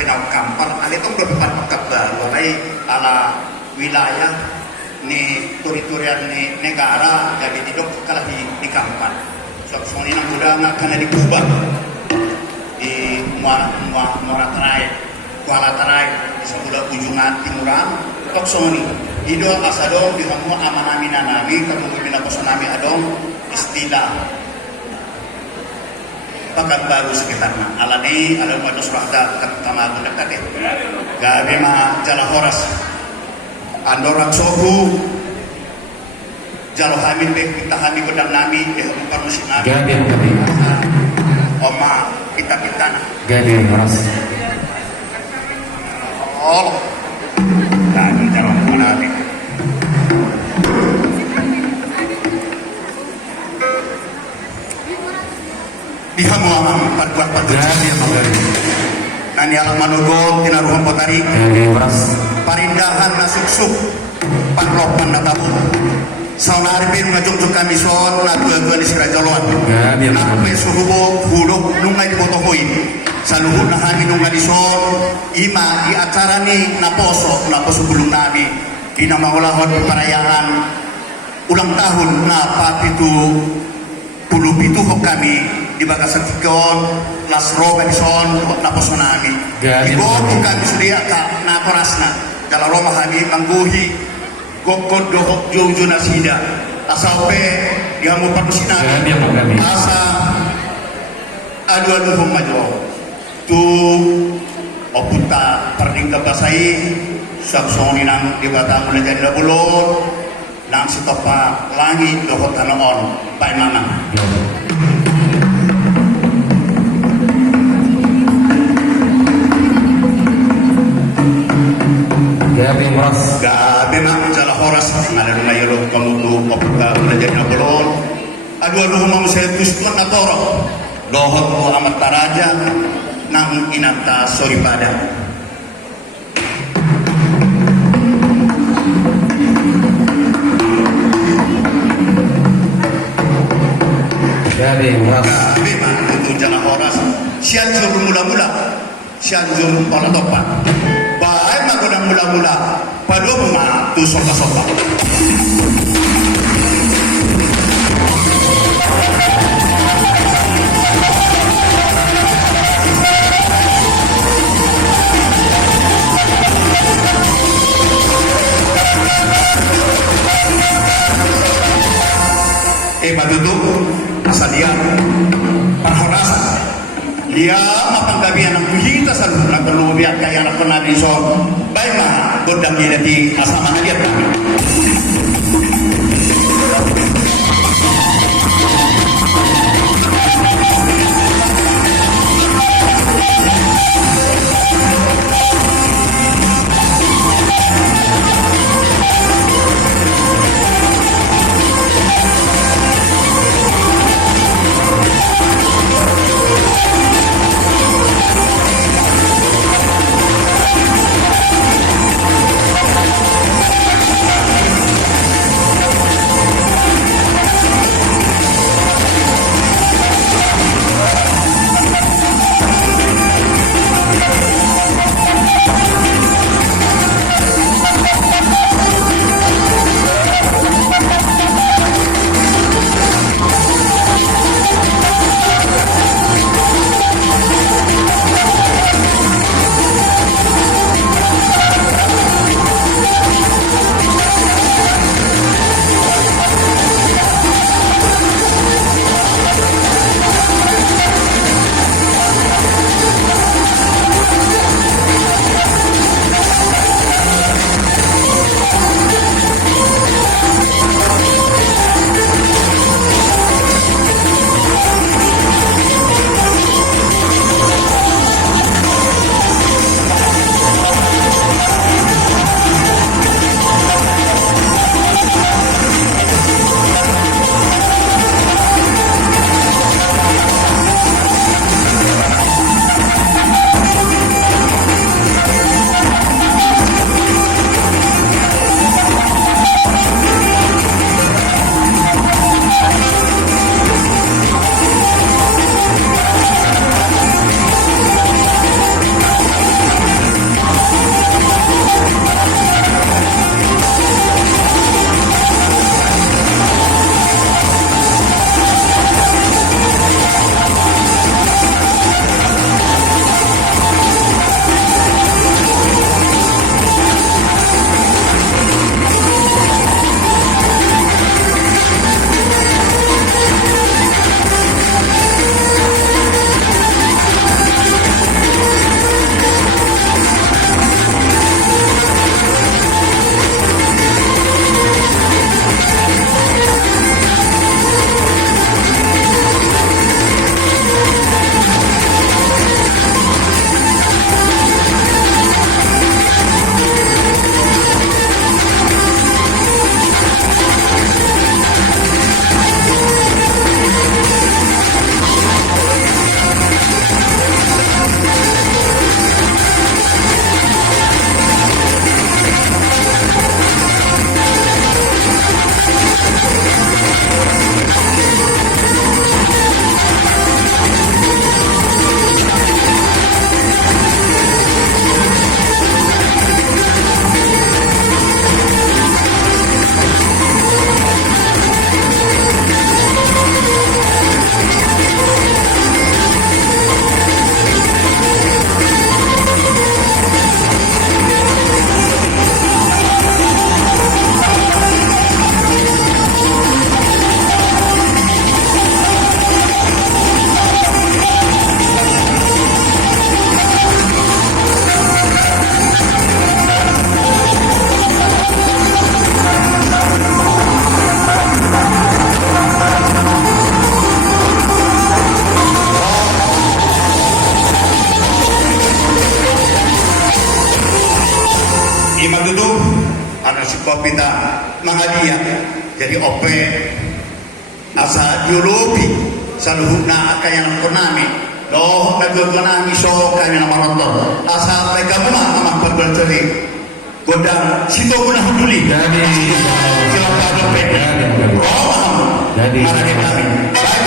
pinau kampar alitong beberapa pekat baru ala wilayah ni turi-turian ni negara jadi tidak kalah di kampar. So ini nang udah nggak kena di Kuba di Muara Terai, Kuala Terai di sebelah ujungan timuran. Tok soni ido asadong di hamu amanami nanami kamu bina kosonami adong istilah pakat baru sekitarnya alani ada pada surahda kama dekat ya gabe mah jala horas andorak sohu jalo hamil be kita hani kodam nami bukan musim nabi gabe oma kita gabe horas oh lagi jalo nabi dihamuang perbuat nani alam manugol tinaruhan potari parindahan na suksuk panropan na tabu sauna aripin ngajung kami son na dua-dua di sirajolon nape suhubo huluk nungay di botohoy saluhut na kami nungay di son ima di acara ni naposo bulong nabi di namangulahon perayaan ulang tahun na patitu puluh pitu kami di bagasan tikon las Robinson napos nami ibo kami sudia ka na korasna dalam Roma kami mangguhi gokod dohok jojo nasida asape diamu patusina asa adu majo tu oputa perding kabasai saksoni nang di batang mulai jadi bulon nang sitopa langit dohok tanaon pai mana gabe na jala horas ngala na yelo kamutu papuka belajar na bolon adu mau setus na toro lohot ko amat taraja nang inata sori pada gabe na itu jala horas sian jur mula-mula sian jur pola topan baik magodang mula-mula padung mah tu sopa-sopa Matutu asal dia parhoras dia mapanggabian ng kuhita sa nagkalubiat kaya anak ko natin so baik mah godang dia di asama na dia kami kopita mangadia jadi ope asa diologi saluhuna kaya konami loh nagkonami so kaya maroton asa mereka mah perberceri godang sito guna huduli Jadi silakan dompet Jadi ada di kami baik